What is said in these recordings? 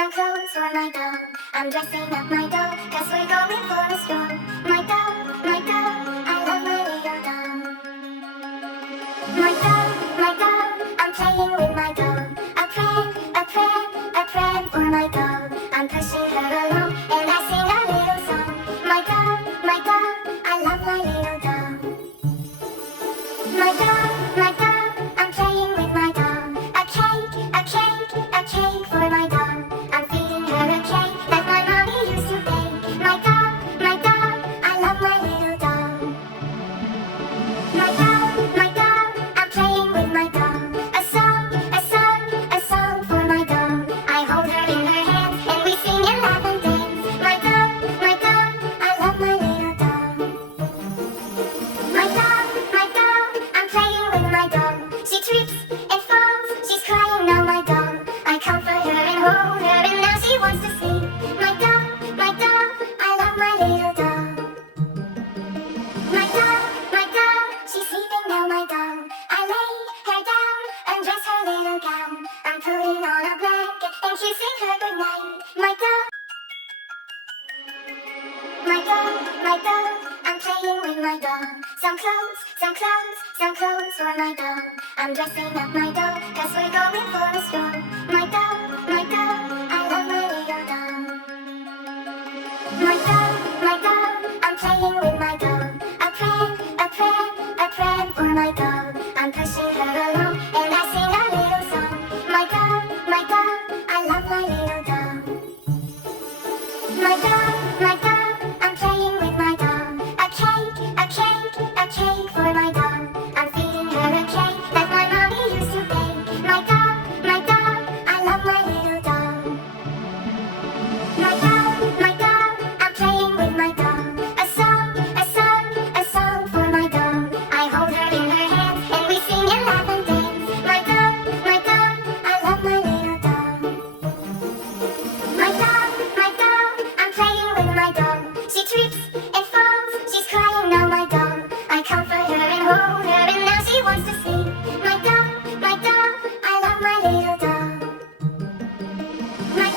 some clothes for my doll. I'm dressing up my doll, cause we're going for a stroll. My doll, I love my little doll. My doll, I'm playing with my doll. A pram for my doll. I'm pushing her along, and I sing a little song. My doll, I love my little doll. My doll, I'm playing with my doll. A cake for my doll. I'm feeding her a cake that my mommy used to bake. My doll, I love my little doll. My doll, I'm playing with my doll. A song for my doll. I hold her in her hand and we sing and laugh and dance. My doll, I love my little doll. My doll, I'm playing with my doll. She trips and falls, she's crying now, my doll. I comfort her and hold her and now she wants to sleep. My doll, I love my little doll. My doll, she's sleeping now, my doll. I lay her down, undress her little gown. I'm putting on a blanket and kissing her goodnight. My doll, I'm playing with my doll. Some clothes for my doll. I'm dressing up my doll, cause we're going for a stroll. My doll, I love my little doll. My doll, I'm playing with my doll. A pram for my doll. I'm pushing her along, and I sing a little song. My doll, I love my little doll. My doll, I'm playing with my doll. A cake for my doll. I'm feeding her a cake that my mommy used to bake. My doll, I love my little doll. My doll, I'm playing with my doll. A song for my doll. I hold her in her hand and we sing and laugh and dance. My doll, I love my little doll. My doll, I'm playing with my doll. She trips and falls, she's crying now, my doll. I comfort her and hold her and now she wants to sleep. My doll, I love my little doll. My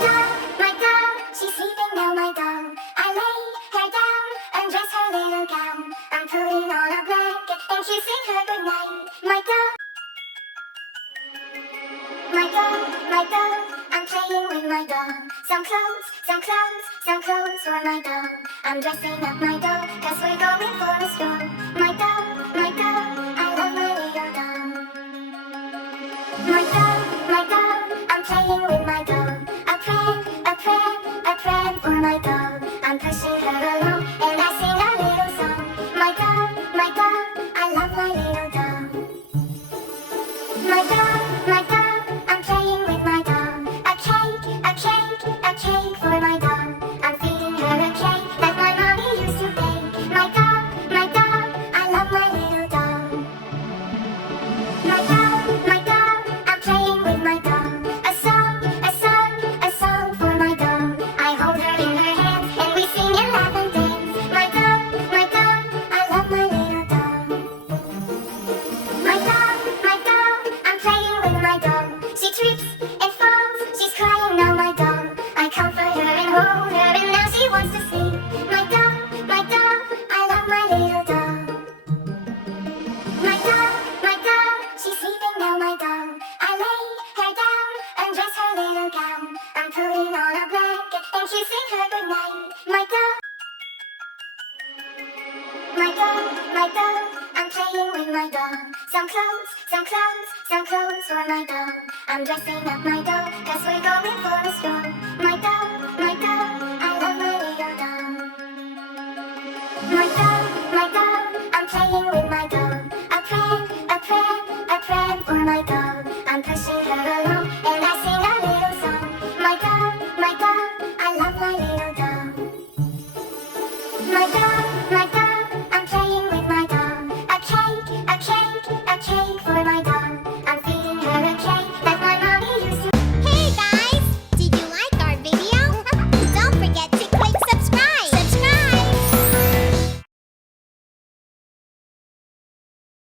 doll, she's sleeping now, my doll. I lay her down, undress her little gown. I'm putting on a blanket and kissing her goodnight. My doll, I'm playing with my doll. Some clothes for my doll. I'm dressing up my doll, cause we're going for a stroll. My doll, I love my little doll. My doll, I'm playing with my doll. A pram for my doll. I'm pushing her along, and I sing a little song. My doll, I love my little doll. My doll, I'm playing with my doll. A cake for my doll. I'm feeding her a cake that my mommy used to bake. My doll, I love my little doll. My doll, I'm playing with my doll. A song for my doll. I hold her in her hand and we sing and laugh and dance. My doll, I love my little doll. My doll, I'm playing with my doll. She trips and falls, she's crying now, my doll. I comfort her and hold her and now she wants to sleep. My doll, I love my little doll. My doll, she's sleeping now, my doll. I lay her down, undress her little gown. I'm putting on a blanket and kissing her goodnight. My doll, I'm playing with my doll. Some clothes for my doll. I'm dressing up my doll, cause we're going for a stroll. My doll,